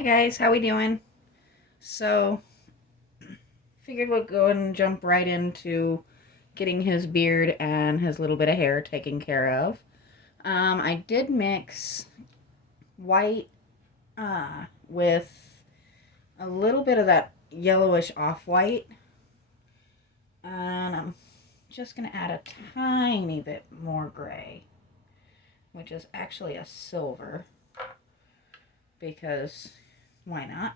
Hi guys, how we doing? So, figured we'd go and jump right into getting his beard and his little bit of hair taken care of. I did mix white with a little bit of that yellowish off-white, and I'm just going to add a tiny bit more gray, which is actually a silver, because why not?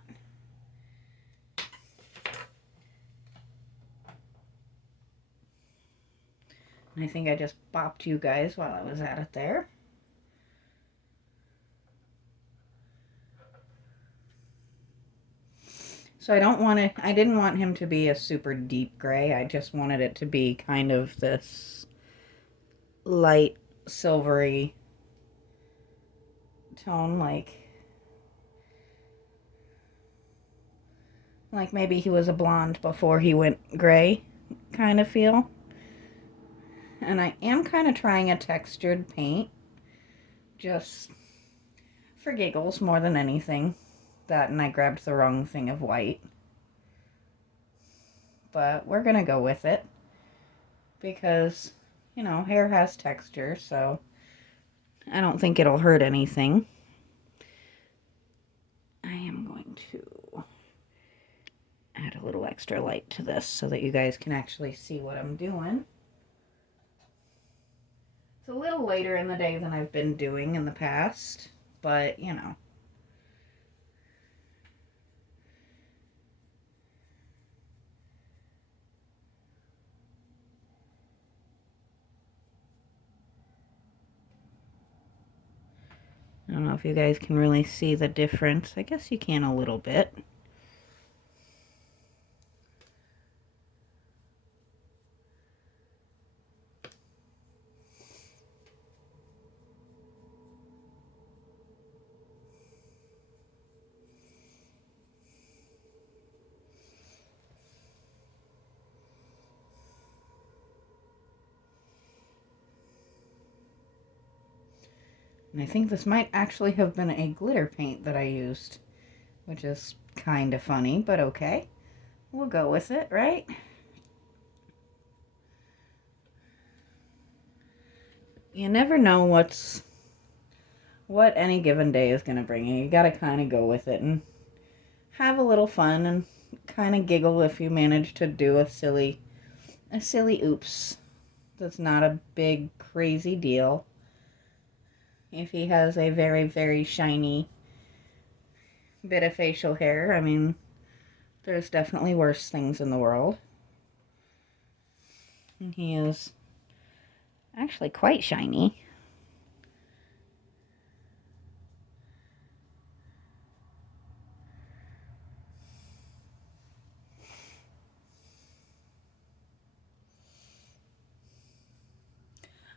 And I think I just bopped you guys while I was at it there. So I didn't want him to be a super deep gray. I just wanted it to be kind of this light silvery tone, like maybe he was a blonde before he went gray kind of feel. And I am kind of trying a textured paint, just for giggles more than anything. That, and I grabbed the wrong thing of white. But we're going to go with it because, hair has texture, so I don't think it'll hurt anything. I am going to add a little extra light to this so that you guys can actually see what I'm doing. It's a little later in the day than I've been doing in the past, but I don't know if you guys can really see the difference. I guess you can a little bit. And I think this might actually have been a glitter paint that I used, which is kind of funny, but okay. We'll go with it, right? You never know what any given day is going to bring you. You got to kind of go with it and have a little fun and kind of giggle if you manage to do a silly oops. That's not a big crazy deal. If he has a very, very shiny bit of facial hair, I mean, there's definitely worse things in the world. And he is actually quite shiny.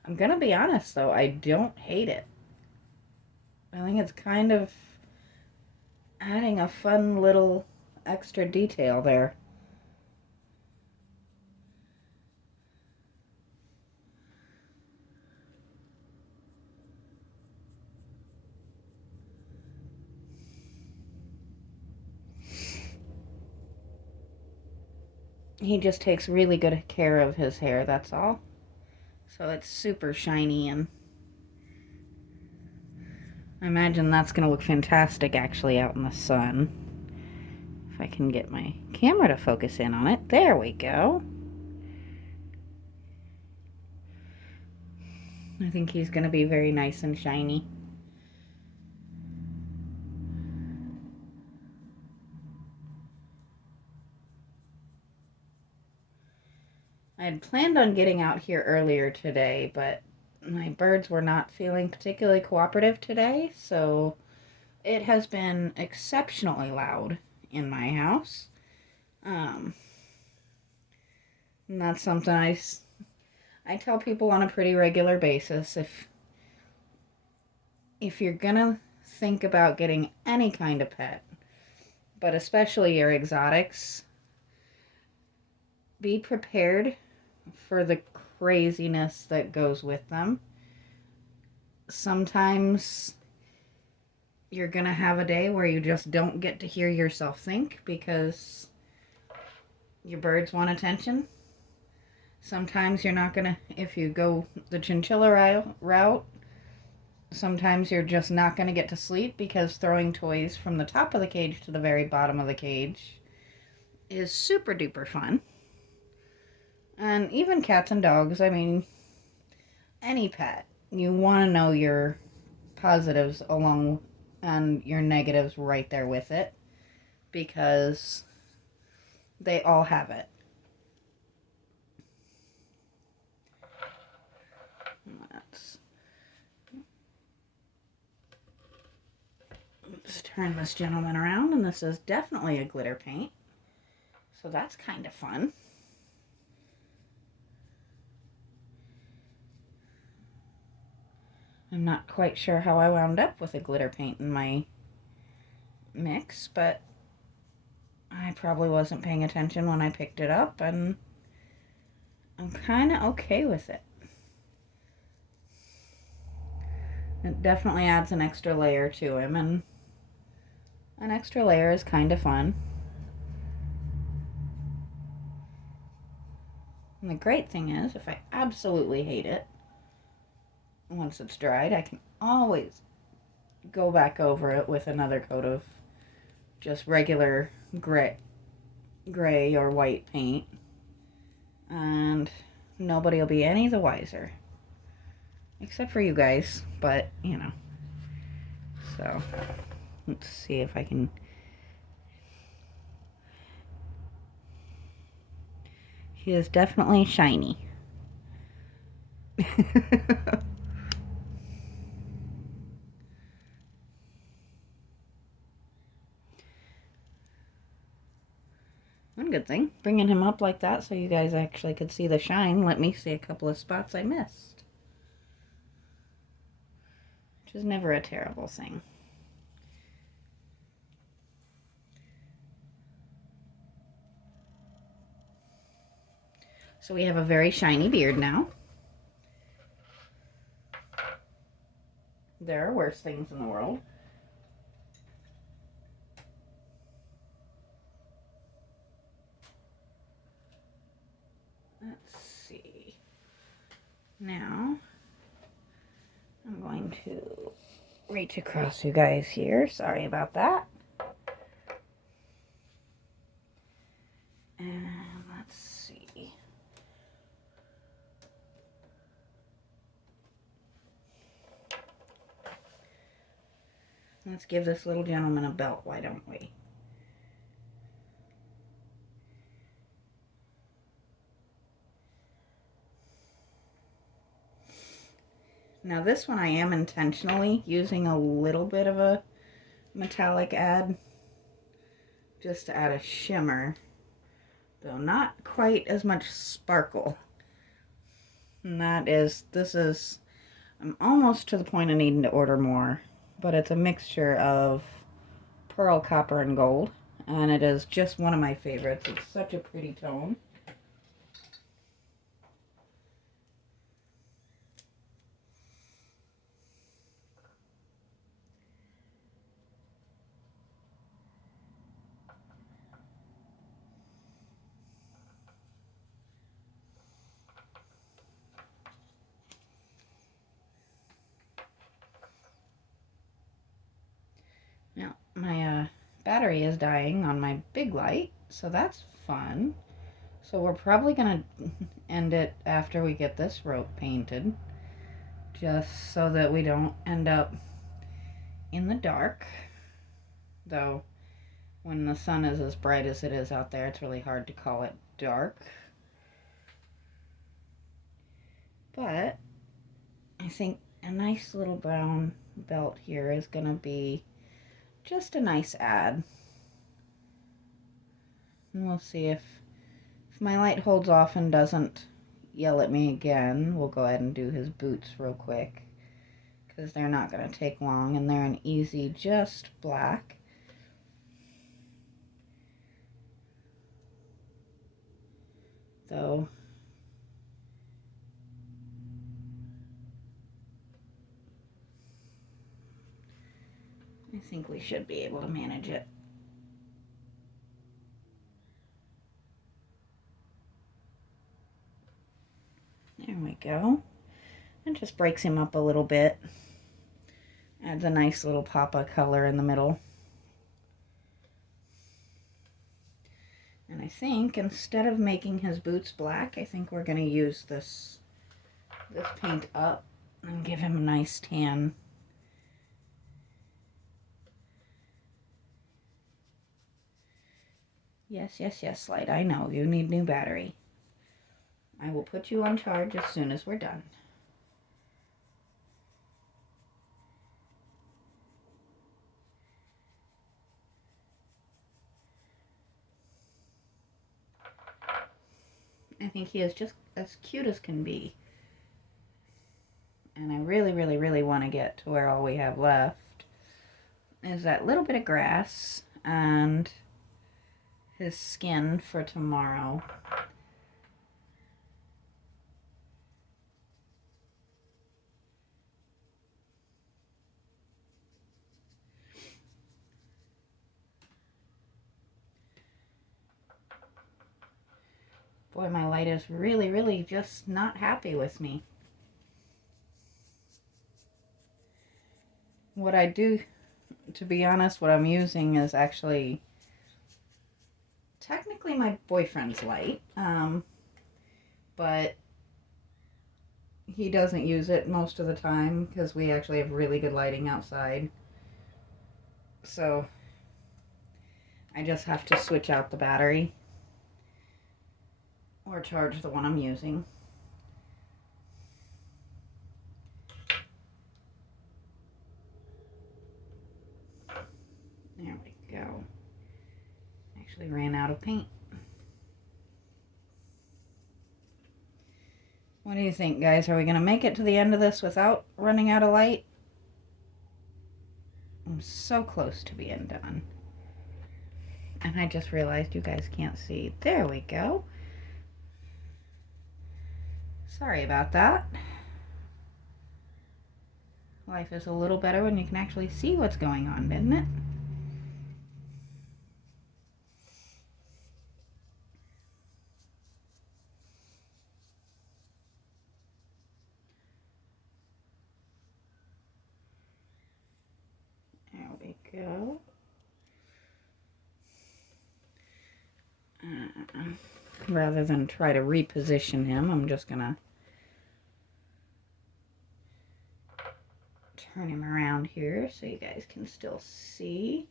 I'm gonna be honest though, I don't hate it. I think it's kind of adding a fun little extra detail there. He just takes really good care of his hair, that's all. So it's super shiny, and I imagine that's going to look fantastic actually out in the sun. If I can get my camera to focus in on it. There we go. I think he's going to be very nice and shiny. I had planned on getting out here earlier today, but my birds were not feeling particularly cooperative today, so it has been exceptionally loud in my house. And that's something I tell people on a pretty regular basis. If you're gonna think about getting any kind of pet, but especially your exotics, be prepared for the craziness that goes with them. Sometimes you're gonna have a day where you just don't get to hear yourself think because your birds want attention. Sometimes you're not gonna, if you go the chinchilla route, sometimes you're just not gonna get to sleep because throwing toys from the top of the cage to the very bottom of the cage is super duper fun. And even cats and dogs, I mean, any pet, you want to know your positives along and your negatives right there with it because they all have it. Let's turn this gentleman around, and this is definitely a glitter paint, so that's kind of fun. I'm not quite sure how I wound up with a glitter paint in my mix, but I probably wasn't paying attention when I picked it up, and I'm kind of okay with it. It definitely adds an extra layer to him, and an extra layer is kind of fun. And the great thing is, if I absolutely hate it, once it's dried, I can always go back over it with another coat of just regular gray or white paint, and nobody will be any the wiser. Except for you guys, but, you know. So, let's see if I can... He is definitely shiny. One good thing, bringing him up like that so you guys actually could see the shine, let me see a couple of spots I missed. Which is never a terrible thing. So we have a very shiny beard now. There are worse things in the world. Let's see. Now, I'm going to reach across you guys here. Sorry about that. And let's see. Let's give this little gentleman a belt, why don't we? Now this one I am intentionally using a little bit of a metallic add, just to add a shimmer, though not quite as much sparkle. And I'm almost to the point of needing to order more, but it's a mixture of pearl, copper, and gold, and it is just one of my favorites. It's such a pretty tone. Now, my battery is dying on my big light, so that's fun. So we're probably going to end it after we get this rope painted, just so that we don't end up in the dark. Though, when the sun is as bright as it is out there, it's really hard to call it dark. But I think a nice little brown belt here is going to be just a nice add. And we'll see if my light holds off and doesn't yell at me again. We'll go ahead and do his boots real quick, because they're not going to take long, and they're an easy just black. Though I think we should be able to manage it. There we go. It just breaks him up a little bit. Adds a nice little pop of color in the middle. And I think instead of making his boots black, I think we're going to use this paint up and give him a nice tan. Yes, yes, yes, Light. I know. You need new battery. I will put you on charge as soon as we're done. I think he is just as cute as can be. And I really, really, really want to get to where all we have left is that little bit of grass and his skin for tomorrow. Boy, my Light is really, really just not happy with me. What I do, to be honest, what I'm using is actually technically my boyfriend's light, but he doesn't use it most of the time because we actually have really good lighting outside. So I just have to switch out the battery or charge the one I'm using. There we go. Actually ran out of paint. What do you think, guys? Are we going to make it to the end of this without running out of light? I'm so close to being done. And I just realized you guys can't see. There we go. Sorry about that. Life is a little better when you can actually see what's going on, isn't it? There we go. Rather than try to reposition him, I'm just gonna turn him around here so you guys can still see.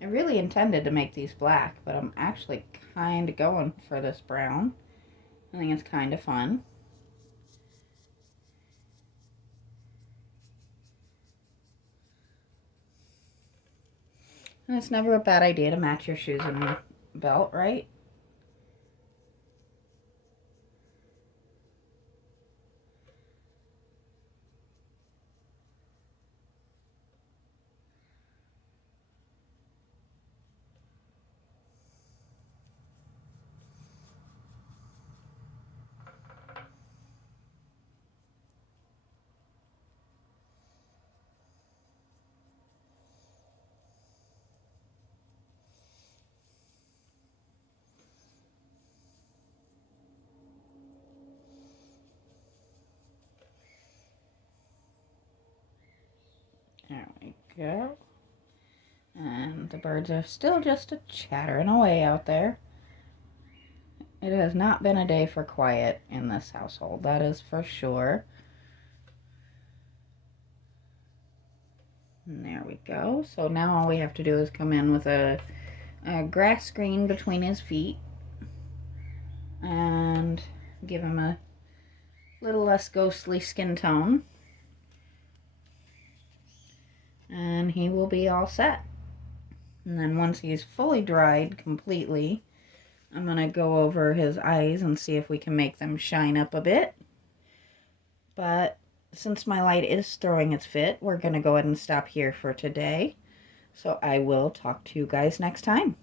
I really intended to make these black, but I'm actually kind of going for this brown. I think it's kind of fun. And it's never a bad idea to match your shoes and your belt, right? There we go. And the birds are still just chattering away out there. It has not been a day for quiet in this household, that is for sure. And there we go. So now all we have to do is come in with a grass screen between his feet and give him a little less ghostly skin tone. And he will be all set. And then once he's fully dried completely, I'm going to go over his eyes and see if we can make them shine up a bit. But since my light is throwing its fit, we're going to go ahead and stop here for today. So I will talk to you guys next time.